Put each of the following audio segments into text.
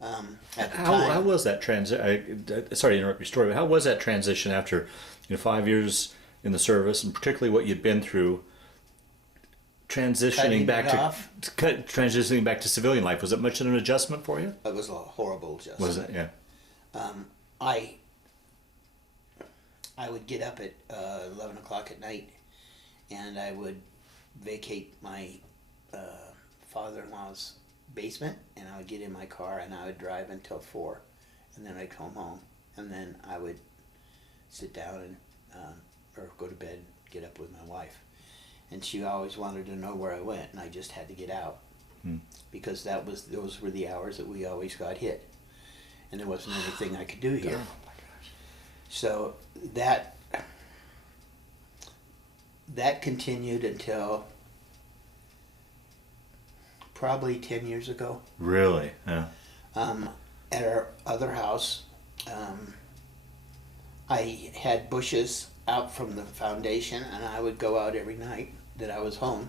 At the How time, was that transition? Sorry to interrupt your story, but how was that transition after 5 years in the service, and particularly what you'd been through, transitioning cutting it back to off, transitioning back to civilian life? Was it much of an adjustment for you? it was a horrible Was it? adjustment. Yeah. I I would get up at 11 o'clock at night, and I would vacate my uh, father-in-law's basement, and I would get in my car and I would drive until 4, and then I'd come home, and then I would sit down and or go to bed, get up with my wife, and she always wanted to know where I went, and I just had to get out Hmm. because those were the hours that we always got hit, and there wasn't anything I could do here. So that that continued until probably 10 years ago. Really? Yeah. At our other house, I had bushes out from the foundation, and I would go out every night that I was home,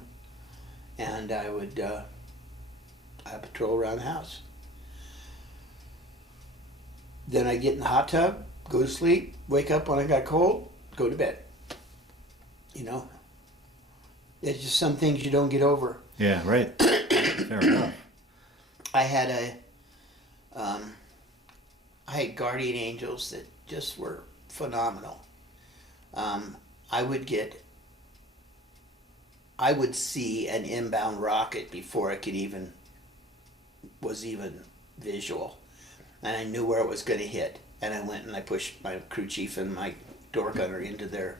and I patrol around the house. Then I'd get in the hot tub, go to sleep, wake up when I got cold, go to bed. You know, there's just some things you don't get over. Yeah. Right. Fair enough. I had I had guardian angels that just were phenomenal. I would get, I would see an inbound rocket before it was even visual, and I knew where it was going to hit. And I went and I pushed my crew chief and my door gunner into their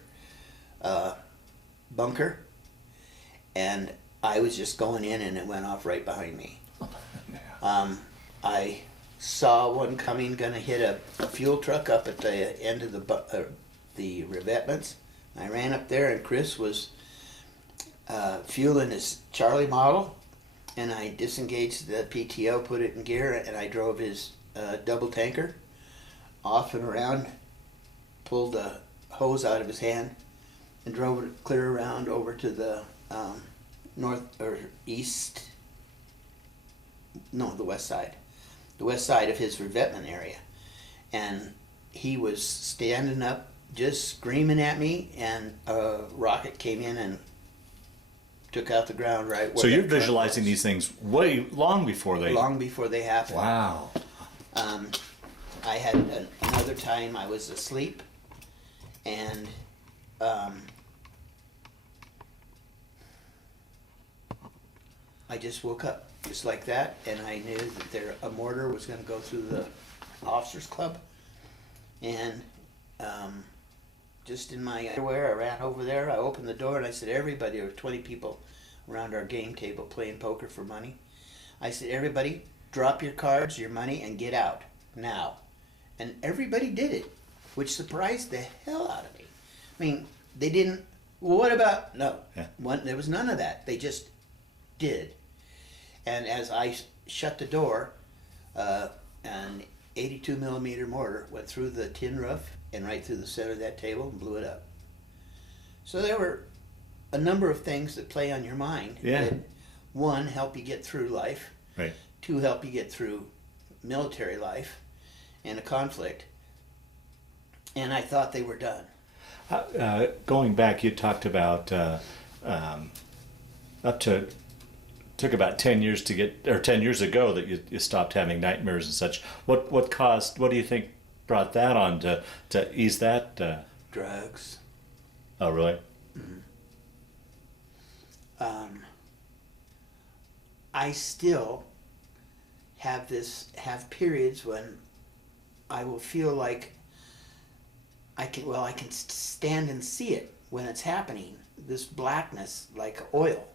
bunker, and I was just going in, and it went off right behind me. I saw one coming, gonna hit a fuel truck up at the end of the revetments. I ran up there, and Chris was fueling his Charlie model, and I disengaged the PTO, put it in gear, and I drove his double tanker off and around, pulled the hose out of his hand, and drove it clear around over to the north or east, no, the west side of his revetment area. And he was standing up just screaming at me, and a rocket came in and took out the ground right where So you're that truck visualizing was. these things way long before they. Long before they happened. Wow. I had another time I was asleep, and I just woke up just like that, and I knew that a mortar was going to go through the officers club, and just in my underwear, I ran over there. I opened the door and I said, "Everybody," there were 20 people around our game table playing poker for money. I said, "Everybody, drop your cards, your money, and get out now." And everybody did it, which surprised the hell out of me. I mean, they didn't. Well, what about no? Yeah. There was none of that. They just did. And as I shut the door, an 82 millimeter mortar went through the tin roof and right through the center of that table and blew it up. So there were a number of things that play on your mind. Yeah. That, one, help you get through life. Right. Two, help you get through military life and a conflict. And I thought they were done. Going back, you talked about up to took about 10 years to get, or 10 years ago that you stopped having nightmares and such. What do you think brought that on to ease that? Drugs. Oh, really? I still have periods when I will feel like I can stand and see it when it's happening. This blackness, like oil,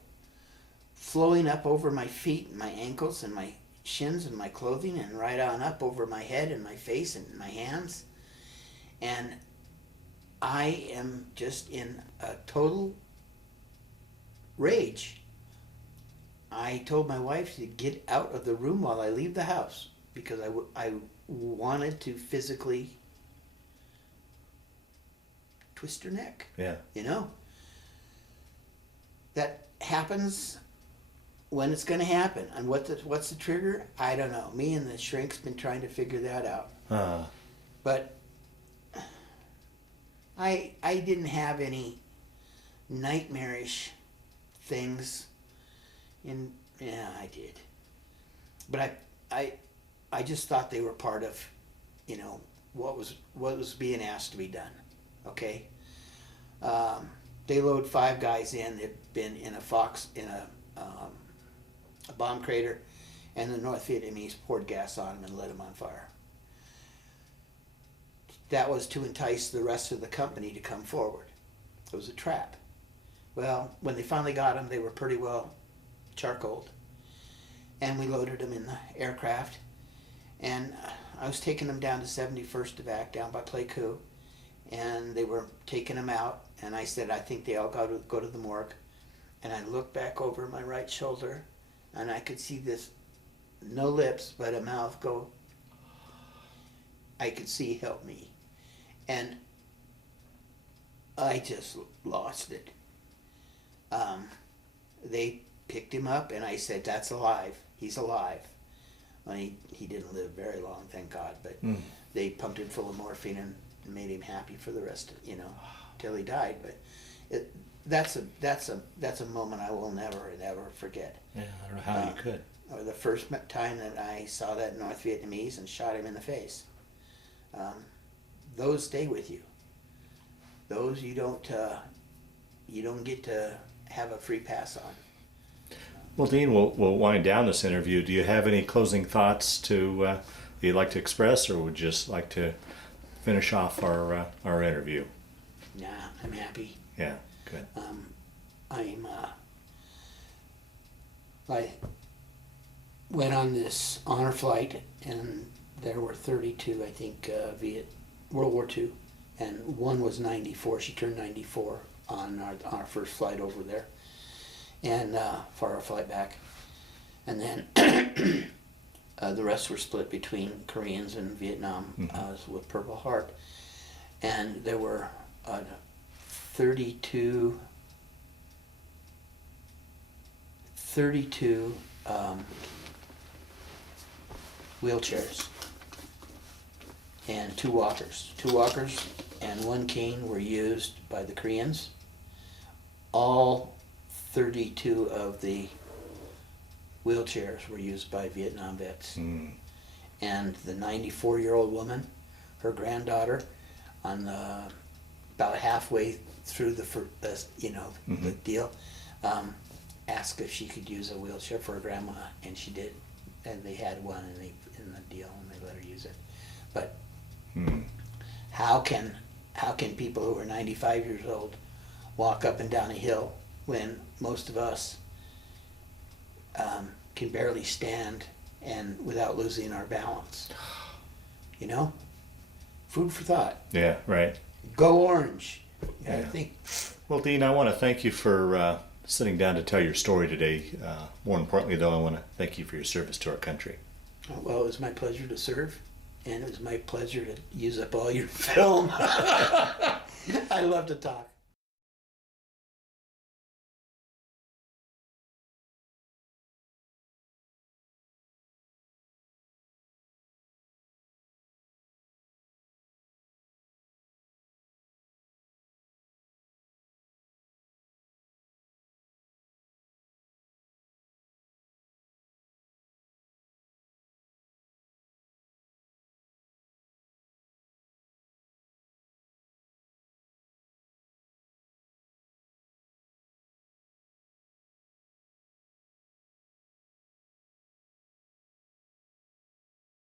flowing up over my feet and my ankles and my shins and my clothing, and right on up over my head and my face and my hands. And I am just in a total rage. I told my wife to get out of the room while I leave the house because I wanted to physically twist her neck. Yeah. You know? That happens when it's going to happen and what's the trigger, I don't know. Me and the shrink's been trying to figure that out. But I didn't have any nightmarish things. Yeah, I did. But I just thought they were part of, what was being asked to be done. Okay. They load 5 guys in. They've been in a bomb crater, and the North Vietnamese poured gas on them and lit them on fire. That was to entice the rest of the company to come forward. It was a trap. Well, when they finally got them, they were pretty well charcoaled, and we loaded them in the aircraft, and I was taking them down to 71st Evac down by Pleiku, and they were taking them out, and I said, I think they all got to go to the morgue. And I looked back over my right shoulder, and I could see this, no lips, but a mouth go, I could see, help me. And I just lost it. They picked him up, and I said, that's alive. He's alive. Well, he didn't live very long, thank God, but they pumped him full of morphine and made him happy for the rest of, till he died. But that's a moment I will never forget. Yeah, I don't know how you could. Or the first time that I saw that North Vietnamese and shot him in the face. Those stay with you. Those you don't get to have a free pass on. Well, Dean, we'll wind down this interview. Do you have any closing thoughts you'd like to express, or would you just like to finish off our interview? Nah, I'm happy. Yeah, good. I went on this honor flight, and there were 32, I think, World War II, and one was 94. She turned 94 on our first flight over there, and for our flight back, and then the rest were split between Koreans and Vietnam with Purple Heart, and there were 32 wheelchairs and 2 walkers. 2 walkers and 1 cane were used by the Koreans. All 32 of the wheelchairs were used by Vietnam vets. And the 94-year-old woman, her granddaughter, on about halfway through the deal, asked if she could use a wheelchair for her grandma, and she did. And they had one in the deal, and they let her use it. But how can people who are 95 years old walk up and down a hill when most of us can barely stand and without losing our balance? Food for thought. Yeah, right. Go Orange. Yeah. I think. Well, Dean, I want to thank you for sitting down to tell your story today. More importantly, though, I want to thank you for your service to our country. Well, it was my pleasure to serve, and it was my pleasure to use up all your film. I love to talk.